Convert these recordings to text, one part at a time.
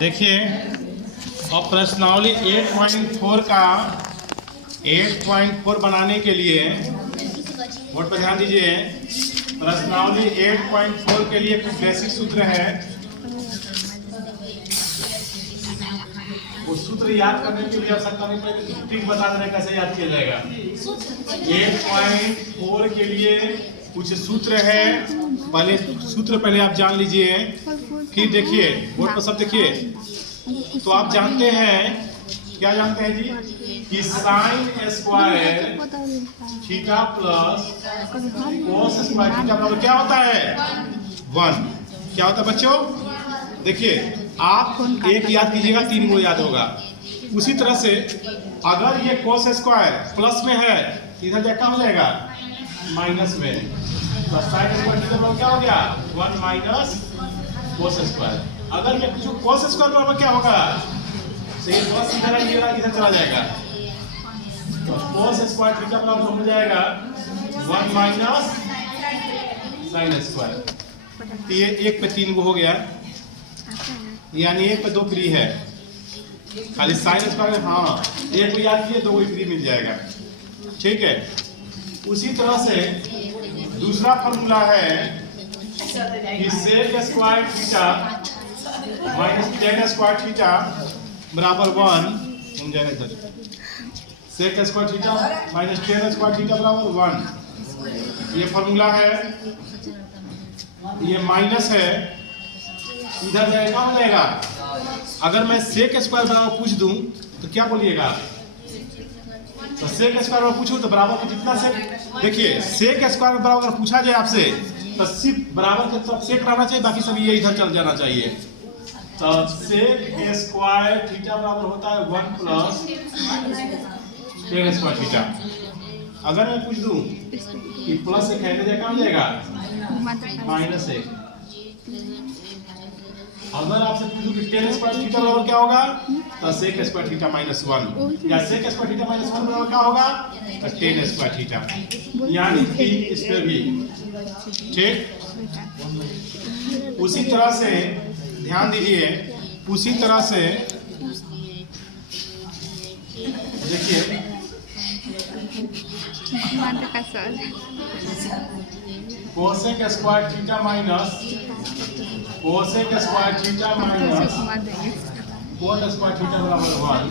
देखिए और प्रश्नावली 8.4 का 8.4 बनाने के लिए बोर्ड पर ध्यान दीजिए। प्रश्नावली 8.4 के लिए कुछ बेसिक सूत्र है, वो सूत्र याद करने के लिए आवश्यकता नहीं पड़ेगी, ट्रिक बता देना कैसे याद किया जाएगा। 8.4 के लिए कुछ सूत्र है, पहले सूत्र पहले आप जान लीजिए। फिर देखिए बोर्ड पर सब देखिए। तो आप जानते हैं, क्या जानते हैं जी, कि sine square theta plus cos square theta बराबर क्या होता है 1। क्या होता है बच्चों? देखिए आप एक याद कीजिएगा, 3 को याद होगा। उसी तरह से अगर ये कोस स्क्वायर प्लस में है, इधर क्या हो जाएगा माइनस में, तो साइन स्क्वायर थीटा बराबर क्या हो गया 1 माइनस कोस स्क्वायर। अगर ये पूछो कोस स्क्वायर बराबर क्या होगा, तो ये प्लस इधर चला जाएगा, तो कोस स्क्वायर थीटा बराबर हो जाएगा 1 माइनस साइन स्क्वायर। तो ये 1 पे 3 को हो गया, यानी 1 पे 2 फ्री है, खाली साइन स्क्वायर। हाँ, 1 को याद किए 2 को फ्री मिल जाएगा। ठीक है। उसी तरह से दूसरा फॉर्मूला है कि sec square theta minus tan square theta बराबर 1। Sec square theta minus tan square theta बराबर 1। ये फॉर्मूला है, ये माइनस है, इधर जाएगा हो जाएगा। अगर मैं सेक स्क्वायर बराबर पूछ दूं तो क्या बोलिएगा? तो सेक स्क्वायर बराबर पूछूं तो बराबर के जितना सेक, देखिए सेक स्क्वायर बराबर अगर पूछा जाए आपसे तो सिर्फ बराबर के तरफ सेक रहना चाहिए, बाकी सब ये इधर चल जाना चाहिए। तो सेक स्क्वायर थीटा बराबर होता है 1 प्लस टेन स्क्वायर थीटा। अगर मैं पूछ दूं कि प्लस एक है तो क्या हो जाएगा माइनस 1। अगर आपसे पूछूं कि टेन स्क्वायर थीटा बराबर क्या होगा, तो सेक स्क्वायर थीटा माइनस 1, या सेक स्क्वायर थीटा माइनस 1 बराबर क्या होगा, तो टेन स्क्वायर थीटा, यानी 3 इस पे भी। ठीक। उसी तरह से ध्यान दीजिए, उसी तरह से देखिए cosec square theta minus cosec square theta minus cot square theta बराबर 1।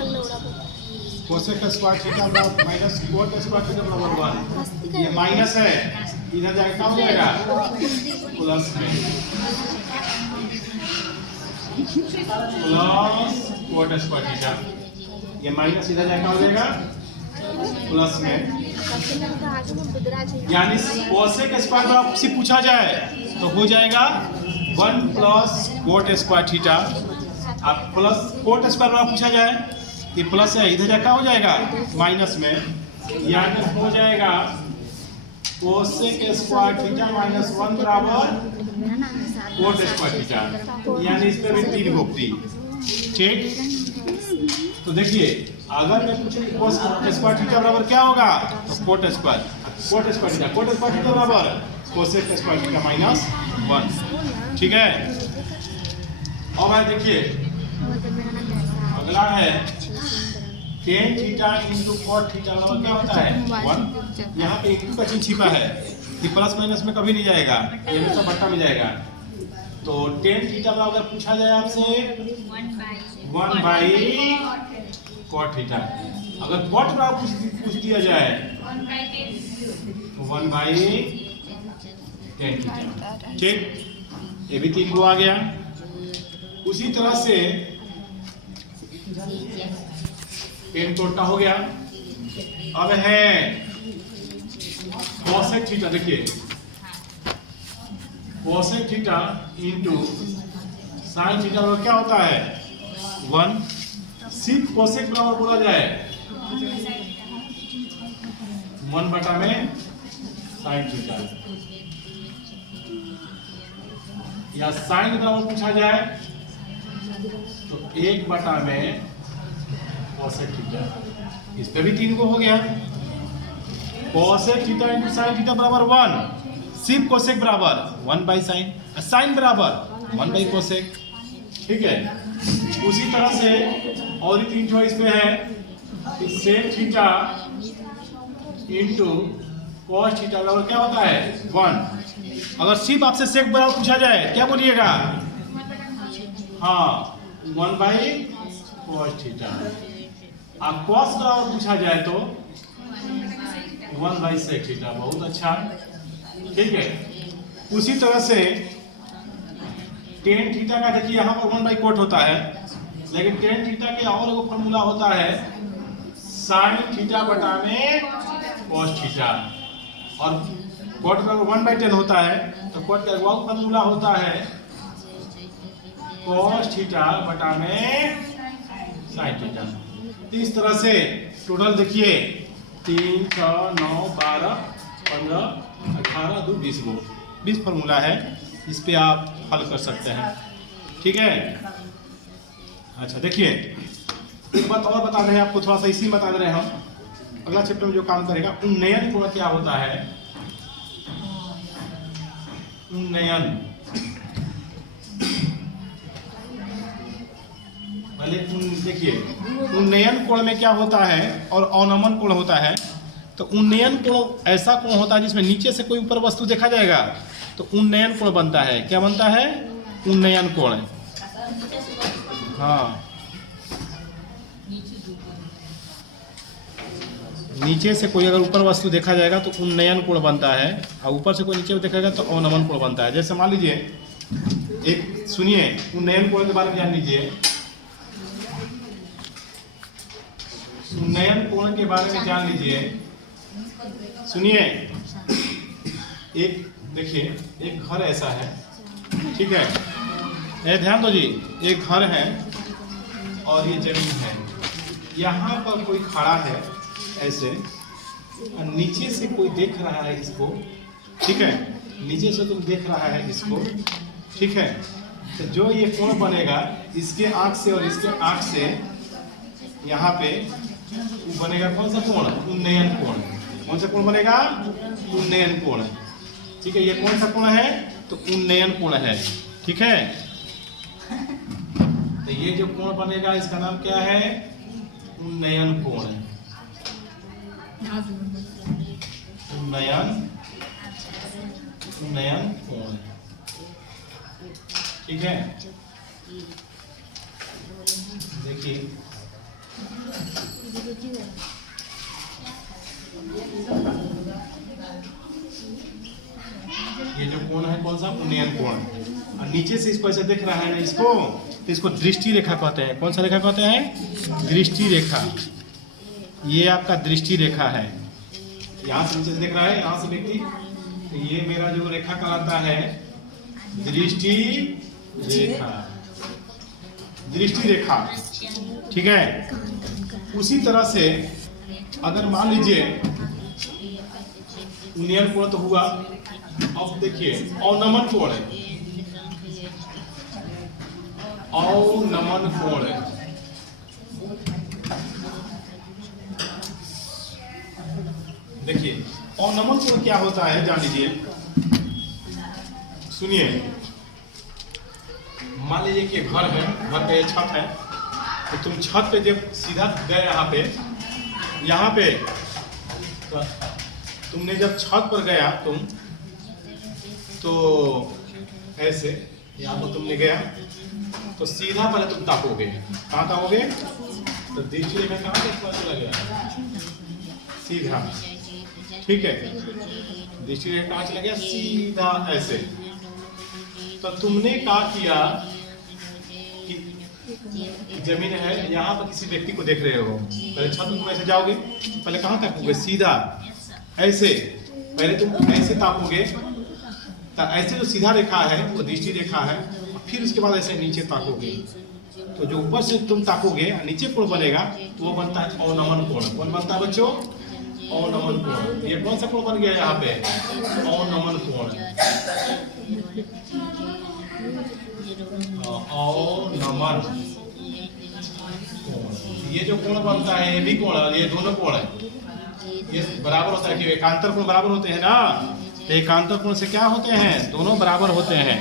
कोसेक स्क्वायर थीटा बराबर माइनस कोट स्क्वायर थीटा बराबर 1। ये माइनस है, इधर जाके क्या हो जाएगा प्लस में, प्लस कोट स्क्वायर थीटा। ये माइनस इधर जाके क्या हो जाएगा प्लस में, यानी कोसेक स्क्वायर बराबर से पूछा जाए तो हो जाएगा 1 प्लस कोट स्क्वायर थीटा। अब प्लस कोट स्क्वायर बराबर पूछा जाए कि प्लस है, इधर जाके क्या हो जाएगा माइनस में, यानी हो जाएगा कोसेक स्क्वायर थीटा माइनस 1 बराबर कोट स्क्वायर थीटा, यानी इस पे भी 3 गुप्ती। ठीक। तो देखिए अगर मैं पूछूं कि कोस स्क्वायर थीटा बराबर क्या होगा, तो कोट स्क्वायर थीटा बराबर कोसेक स्क्वायर थीटा माइनस 1। ठीक है। और भाई देखिए अगला है tan theta into cot theta बराबर क्या होता है 1। यहाँ पे एक का चिन्ह छिपा है कि प्लस माइनस में कभी नहीं जाएगा, ये हमेशा बट्टा में जाएगा। तो टेन थीटा बराबर पूछा जाए आपसे 1 बाई कोट थीटा। अगर कोट बराबर पूछ दिया जाए तो 1 बाई टेन थीटा। ठीक। ये भी 3 को आ गया। उसी तरह से टेन कोट का हो गया। अब है कोसेक थीटा। देखिए cosec theta into sine theta बराबर क्या होता है 1। सिर्फ कोसेक बराबर बोला जाए 1 बटा में साइन थीटा, या साइन बराबर पूछा जाए तो 1 बटा में कोसेक थीटा। इस पे भी 3 को हो गया। Cosec theta into sine theta बराबर 1। सिर्फ कोसेक बराबर 1 बाई साइन, साइन बराबर 1 बाई कोसेक। ठीक है। उसी तरह से और 3 चॉइस पे है कि sec theta into cos theta बराबर क्या होता है 1। अगर सिर्फ आपसे सेक बराबर पूछा जाए क्या बोलिएगा? हाँ 1/cos थीटा। आप कॉस बराबर पूछा जाए तो 1/sec थीटा। बहुत अच्छा, ठीक है। उसी तरह से टेन थीटा का देखिए यहाँ पर 1/cot होता है, लेकिन टेन थीटा के और एक फॉर्मूला होता है साइन थीटा बटा में कॉस थीटा, और कॉट का 1/10 होता है तो कॉट का वो फॉर्मूला होता है कॉस थीटा बटा में साइन थीटा। इस तरह से टोटल देखिए 3, 6, 9, 12, 15, 18, 2, 20 फॉर्मूला है। इस पे आप हल कर सकते हैं, ठीक है। अच्छा देखिए एक बात और बता रहे हैं आपको, थोड़ा सा इसी बता दे रहे हैं हम। अगला चैप्टर में जो काम करेगा उन्नयन कोण क्या होता है। उन्नयन पहले देखिए उन्नयन कोण में क्या होता है और अवनमन कोण होता है। तो उन्नयन कोण ऐसा कोण होता है जिसमें नीचे से कोई ऊपर वस्तु देखा जाएगा तो उन्नयन कोण बनता है। क्या बनता है? उन्नयन कोण। हाँ नीचे से कोई अगर ऊपर वस्तु देखा जाएगा तो उन्नयन कोण बनता है, और ऊपर से कोई नीचे देखेगा तो अवनमन कोण बनता है। जैसे मान लीजिए एक सुनिए उन्नयन कोण के बारे में जान लीजिए। उन्नयन कोण के बारे में जान लीजिए, सुनिए। एक देखिए एक घर ऐसा है, ठीक है, ये ध्यान दो जी। एक घर है और ये जमीन है, यहाँ पर कोई खड़ा है ऐसे, और नीचे से कोई देख रहा है इसको, ठीक है, नीचे से तुम देख रहा है इसको, ठीक है। तो जो ये कोण बनेगा इसके आँख से और इसके आँख से यहाँ पे बनेगा कौन सा कोण? उन्नयन कोण। कौन सा कोण बनेगा? उन्नयन कोण, ठीक है। ये कौन सा कोण है? तो उन्नयन कोण है, ठीक है। तो ये जो कोण बनेगा इसका नाम क्या है? उन्नयन कोण। उन्नयन कोण, ठीक है। देखिए ये जो कोण है कौन सा? उन्नयन कोण। और नीचे से इसको ऐसे देख रहा है ना इसको, तो इसको दृष्टि रेखा कहते हैं। कौन सा रेखा कहते हैं? दृष्टि रेखा। ये आपका दृष्टि रेखा है। यहाँ से नीचे से देख रहा है, यहाँ से व्यक्ति, तो ये मेरा जो रेखा कहलाता है दृष्टि रेखा। दृष्टि रेखा, ठीक है। उसी तरह से अगर मान लीजिए उन्नयन कोण तो हुआ, अब देखिए अवनमन कोण है। अवनमन कोण है, देखिए अवनमन कोण क्या होता है जान लीजिए। सुनिए मान लीजिए कि घर है, घर पे छत है, तो तुम छत पे जब सीधा गए यहाँ पे तो तुमने जब छत पर गया तुम, तो ऐसे यहाँ पर तुमने गया तो सीधा पहले तुम ताकोगे। कहाँ ताकोगे? तो दृष्टि रेखा कहाँ से चला गया? सीधा, ठीक है। दृष्टि रेखा कहाँ चला गया? सीधा ऐसे। तो तुमने क्या किया कि जमीन है, यहाँ पर किसी व्यक्ति को देख रहे हो, पहले छत में तुम ऐसे जाओगे, पहले कहाँ ताकोगे? सीधा ऐसे। पहले तुम ऐसे ताकोगे, तो ऐसे जो सीधा रेखा है वो दृष्टि रेखा है, फिर उसके बाद ऐसे नीचे ताकोगे। तो जो ऊपर से तुम ताकोगे नीचे कोण बनेगा तो वो बनता है अवनमन कोण। कौन बनता है बच्चों? अवनमन कोण। ये कौन सा कोण बन गया यहाँ पे? अवनमन कोण। अवनमन कोण। ये जो कोण बनता है ये भी कोण, ये दोनों कोण है, ये बराबर होता है कि एकांतर कोण बराबर होते हैं ना। तो एकांतर कोण से क्या होते हैं? दोनों बराबर होते हैं।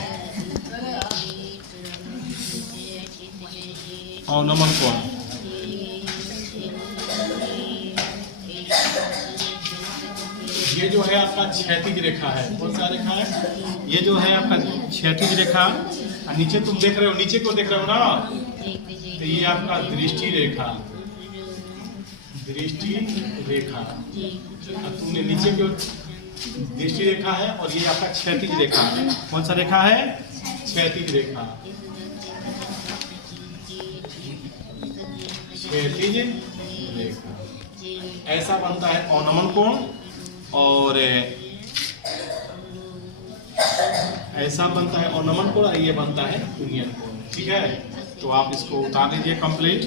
और नमन कोण। ये जो है आपका क्षैतिज रेखा है, कौन सा रेखा है? ये जो है आपका क्षैतिज रेखा। और नीचे तुम देख रहे हो, नीचे को देख रहे हो ना, तो ये आपका दृष्टि रेखा, दृष्टि रेखा। और तुमने नीचे की ओर दृष्टि रेखा है, और ये आपका क्षैतिज रेखा है। कौन सा रेखा है? क्षैतिज रेखा, क्षैतिज रेखा। ऐसा बनता है अवनमन कोण, और ऐसा बनता है अवनमन कोण, और ये बनता है यूनियन कोण। ठीक है, तो आप इसको उतार लीजिए कंप्लीट।